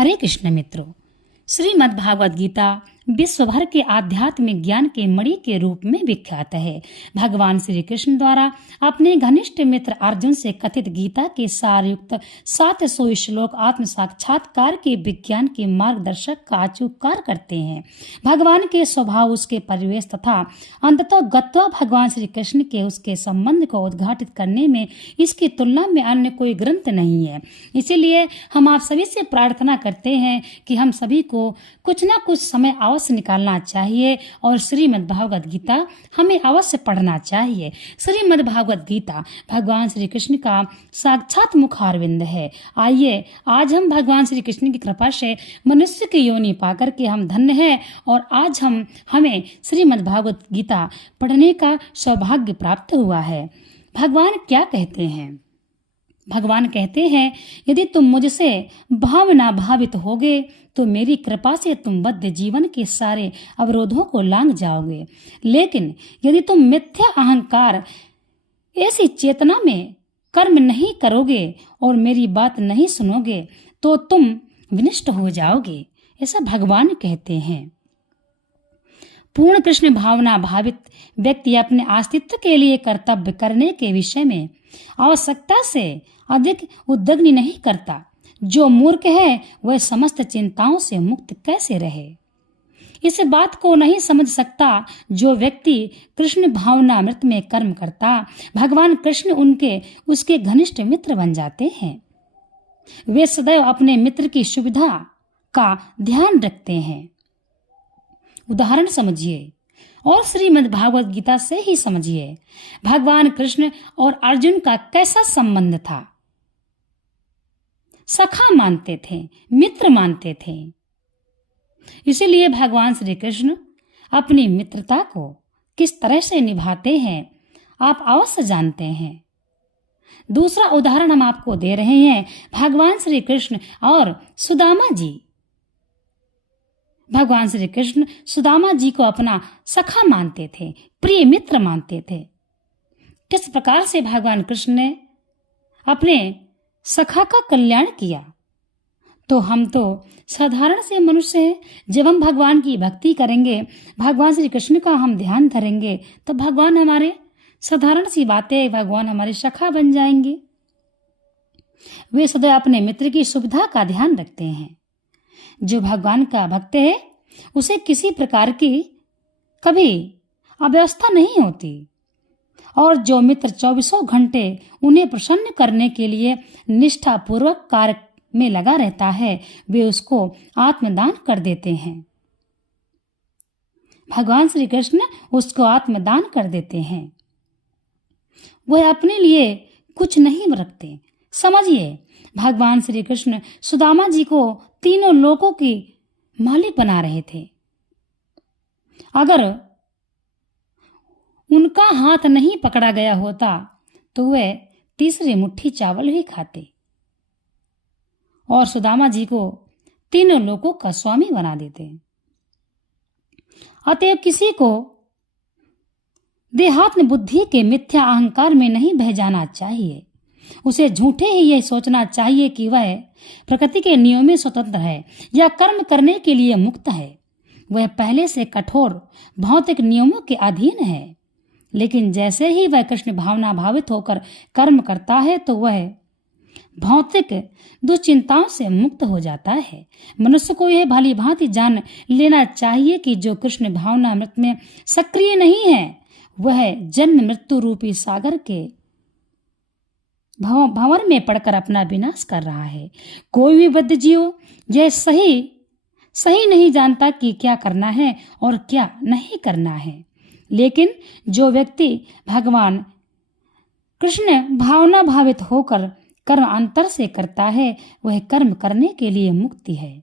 हरे कृष्ण मित्रों, श्रीमद् भागवत गीता विश्व भर के आध्यात्मिक ज्ञान के मणि के रूप में विख्यात है। भगवान श्री कृष्ण द्वारा अपने घनिष्ठ मित्र अर्जुन से कथित गीता के सारयुक्त 700 श्लोक आत्म साक्षात्कार के विज्ञान के मार्गदर्शक का अचूक कार्य करते हैं। भगवान के स्वभाव, उसके परिवेश तथा अंततः गत्वा भगवान श्री कृष्ण के उसके संबंध को उद्घाटित करने में इसकी तुलना में अन्य कोई ग्रंथ नहीं है। इसीलिए हम आप सभी से प्रार्थना करते हैं कि हम सभी को कुछ न कुछ समय अवश्य निकालना चाहिए और श्रीमद् भागवत गीता हमें अवश्य पढ़ना चाहिए। श्रीमद् भागवत गीता भगवान श्री कृष्ण का साक्षात मुखारविंद है। आइए आज हम भगवान श्री कृष्ण की कृपा से मनुष्य की योनि पाकर के हम धन्य हैं और आज हमें श्रीमद् भागवत गीता पढ़ने का सौभाग्य प्राप्त हुआ है। भगवान क्या कहते हैं? भगवान कहते हैं, यदि तुम मुझसे भावना भावित होगे तो मेरी कृपा से तुम बद्ध जीवन के सारे अवरोधों को लांघ जाओगे। लेकिन यदि तुम मिथ्या अहंकार ऐसी चेतना में कर्म नहीं करोगे और मेरी बात नहीं सुनोगे तो तुम विनष्ट हो जाओगे। ऐसा भगवान कहते हैं। पूर्ण कृष्ण भावना भावित व्यक्ति अपने अस्तित्व के लिए कर्तव्य करने के विषय में आवश्यकता से अधिक उद्विग्न नहीं करता। जो मूर्ख है वह समस्त चिंताओं से मुक्त कैसे रहे, इस बात को नहीं समझ सकता। जो व्यक्ति कृष्ण भावनामृत में कर्म करता, भगवान कृष्ण उसके घनिष्ठ मित्र बन जाते हैं। वे सदैव अपने मित्र की सुविधा का ध्यान रखते हैं। उदाहरण समझिए और श्रीमद् भागवत गीता से ही समझिए। भगवान कृष्ण और अर्जुन का कैसा संबंध था? सखा मानते थे, मित्र मानते थे। इसीलिए भगवान श्री कृष्ण अपनी मित्रता को किस तरह से निभाते हैं आप अवश्य जानते हैं। दूसरा उदाहरण हम आपको दे रहे हैं, भगवान श्री कृष्ण और सुदामा जी। भगवान श्री कृष्ण सुदामा जी को अपना सखा मानते थे, प्रिय मित्र मानते थे। किस प्रकार से भगवान कृष्ण ने अपने सखा का कल्याण किया? तो हम तो साधारण से मनुष्य हैं। जब हम भगवान की भक्ति करेंगे, भगवान श्री कृष्ण का हम ध्यान धरेंगे तो भगवान हमारे साधारण सी बातें, भगवान हमारे सखा बन जाएंगे। वे सदैव अपने मित्र की सुविधा का ध्यान रखते हैं। जो भगवान का भक्त है उसे किसी प्रकार की कभी अव्यवस्था नहीं होती और जो मित्र 24 घंटे उन्हें प्रसन्न करने के लिए निष्ठा पूर्वक कार्य में लगा रहता है, वे उसको आत्मदान कर देते हैं। भगवान श्री कृष्ण उसको आत्मदान कर देते हैं। वह अपने लिए कुछ नहीं रखते। समझिए, भगवान श्री कृष्ण सुदामा जी को तीनों लोकों की मालिक बना रहे थे। अगर उनका हाथ नहीं पकड़ा गया होता तो वह तीसरी मुट्ठी चावल ही खाते और सुदामा जी को तीनों लोकों का स्वामी बना देते। अतएव किसी को देहात्म बुद्धि के मिथ्या अहंकार में नहीं बह जाना चाहिए। उसे झूठे ही यह सोचना चाहिए कि वह प्रकृति के नियमों में स्वतंत्र है या कर्म करने के लिए मुक्त है। वह पहले से कठोर भौतिक नियमों के अधीन है। लेकिन जैसे ही वह कृष्ण भावना भावित होकर कर्म करता है तो वह भौतिक दुश्चिंताओं से मुक्त हो जाता है। मनुष्य को यह भली भांति जान लेना चाहिए कि जो कृष्ण भावनामृत में सक्रिय नहीं है वह जन्म मृत्यु रूपी सागर के भंवर में पड़कर अपना विनाश कर रहा है। कोई भी बद्ध जीव यह सही नहीं जानता कि क्या करना है और क्या नहीं करना है। लेकिन जो व्यक्ति भगवान कृष्ण भावना भावित होकर कर्म अंतर से करता है वह कर्म करने के लिए मुक्ति है,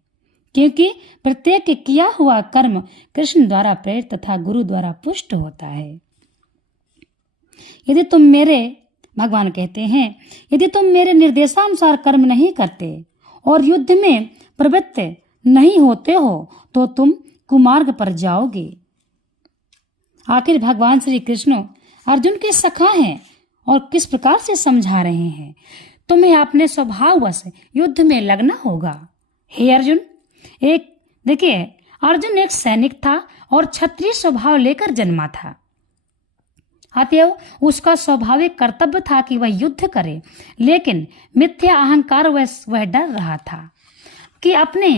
क्योंकि प्रत्येक किया हुआ कर्म कृष्ण द्वारा प्रेरित तथा गुरु द्वारा पुष्ट होता है। यदि तुम मेरे भगवान कहते हैं, यदि तुम मेरे निर्देशानुसार कर्म नहीं करते और युद्ध में प्रवृत्त नहीं होते हो तो तुम कुमार्ग पर जाओगे। आखिर भगवान श्री कृष्ण अर्जुन के सखा हैं और किस प्रकार से समझा रहे हैं, तुम्हें अपने स्वभाववश युद्ध में लगना होगा हे अर्जुन, अर्जुन एक सैनिक था और क्षत्रिय स्वभाव लेकर जन्मा था। अतएव उसका स्वाभाविक कर्तव्य था कि वह युद्ध करे, लेकिन मिथ्या अहंकार वह डर रहा था कि अपने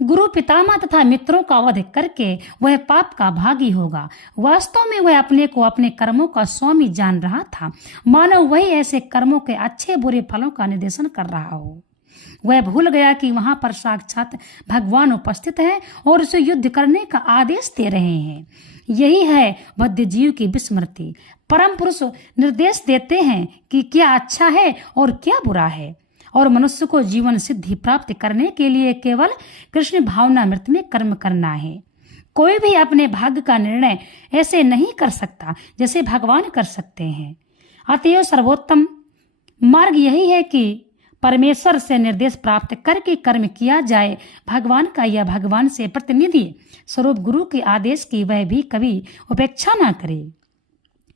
गुरु पितामह तथा मित्रों का वध करके वह पाप का भागी होगा। वास्तव में वह अपने को अपने कर्मों का स्वामी जान रहा था, मानो वही ऐसे कर्मों के अच्छे बुरे फलों का निर्देशन कर रहा हो। वह भूल गया कि वहां पर साक्षात भगवान उपस्थित है और उसे युद्ध करने का आदेश दे रहे हैं। यही है बद्ध जीव की विस्मृति। परम पुरुष निर्देश देते हैं कि क्या अच्छा है और क्या बुरा है, और मनुष्य को जीवन सिद्धि प्राप्त करने के लिए केवल कृष्ण भावनामृत में कर्म करना है। कोई भी अपने भाग्य का निर्णय ऐसे नहीं कर सकता जैसे भगवान कर सकते हैं। अतएव सर्वोत्तम मार्ग यही है कि परमेश्वर से निर्देश प्राप्त करके कर्म किया जाए। भगवान का या भगवान से प्रतिनिधि स्वरूप गुरु के आदेश की वह भी कभी उपेक्षा न करे।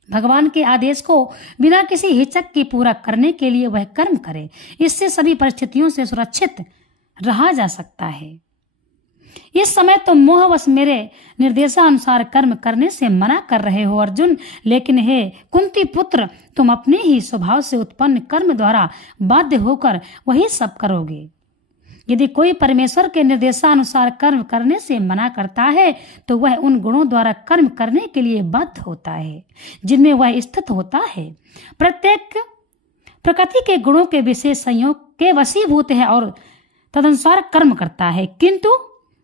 भगवान के आदेश को बिना किसी हिचक के पूरा करने के लिए वह कर्म करे। इससे सभी परिस्थितियों से सुरक्षित रहा जा सकता है। इस समय तुम मोहवश मेरे निर्देशानुसार कर्म करने से मना कर रहे हो अर्जुन, लेकिन हे कुंती पुत्र, तुम अपने ही स्वभाव से उत्पन्न कर्म द्वारा बाध्य होकर वही सब करोगे। यदि कोई परमेश्वर के निर्देशानुसार कर्म करने से मना करता है तो वह उन गुणों द्वारा कर्म करने के लिए बाध्य होता है जिनमें वह स्थित होता है। प्रत्येक प्रकृति के गुणों के विशेष संयोग के वशीभूत है और तदनुसार कर्म करता है, किंतु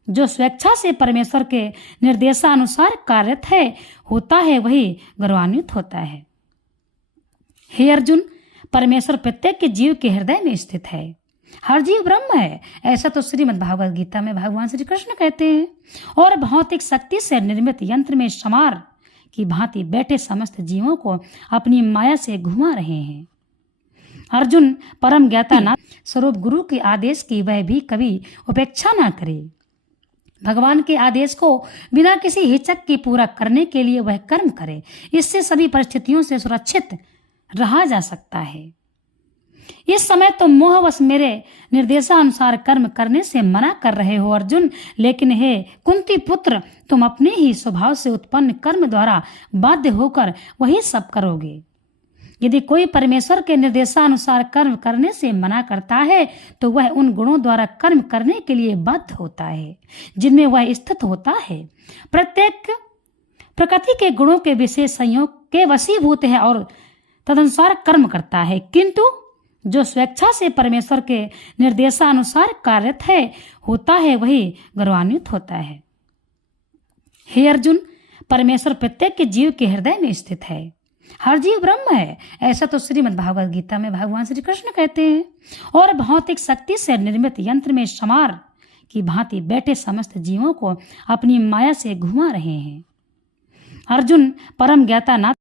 जो स्वेच्छा से परमेश्वर के निर्देशानुसार कार्यरत है होता है वही गौरवान्वित होता है। हे अर्जुन, परमेश्वर प्रत्येक के जीव के हृदय में स्थित है। हर जीव ब्रह्म है, ऐसा तो श्रीमद् भागवत गीता में भगवान श्री कृष्ण कहते हैं। और भौतिक शक्ति से निर्मित यंत्र में समार की भांति बैठे समस्त जीवों को अपनी माया से घुमा रहे हैं। अर्जुन, परम ज्ञाता नाथ स्वरूप गुरु के आदेश की वह भी कभी उपेक्षा न करे। भगवान के आदेश को बिना किसी हिचक के पूरा करने के लिए वह कर्म करे। इससे सभी परिस्थितियों से सुरक्षित रहा जा सकता है। इस समय तुम मोहवश मेरे निर्देशानुसार कर्म करने से मना कर रहे हो अर्जुन, लेकिन हे कुंती पुत्र, तुम अपने ही स्वभाव से उत्पन्न कर्म द्वारा बाध्य होकर वही सब करोगे। यदि कोई परमेश्वर के निर्देशानुसार कर्म करने से मना करता है तो वह उन गुणों द्वारा कर्म करने के लिए बाध्य होता है जिनमें वह स्थित होता है। प्रत्येक प्रकृति के गुणों के विशेष संयोग के वशीभूत है और तदनुसार कर्म करता है, किंतु जो स्वेच्छा से परमेश्वर के निर्देशानुसार कार्यरत है होता है वही गौरवान्वित होता है। हे अर्जुन, परमेश्वर प्रत्येक के जीव के हृदय में स्थित है। हर जीव ब्रह्म है, ऐसा तो श्रीमद् भागवत गीता में भगवान श्री कृष्ण कहते हैं। और भौतिक शक्ति से निर्मित यंत्र में समार की भांति बैठे समस्त जीवों को अपनी माया से घुमा रहे हैं। अर्जुन, परम ज्ञाता नाथ